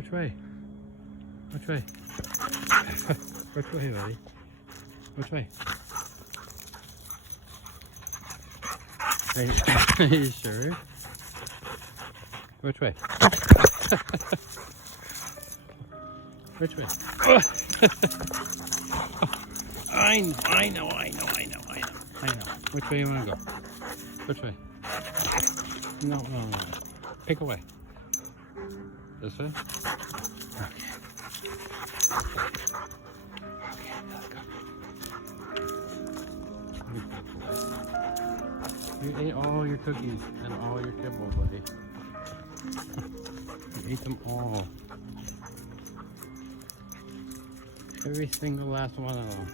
Which way? Which way? Which way, buddy? Which way? Are you sure? Which way? Which way? I know. Which way you want to go? Which way? No. Pick away. This way? Okay. Okay, let's go. You ate all your cookies and all your kibble, buddy. You ate them all. Every single last one of them.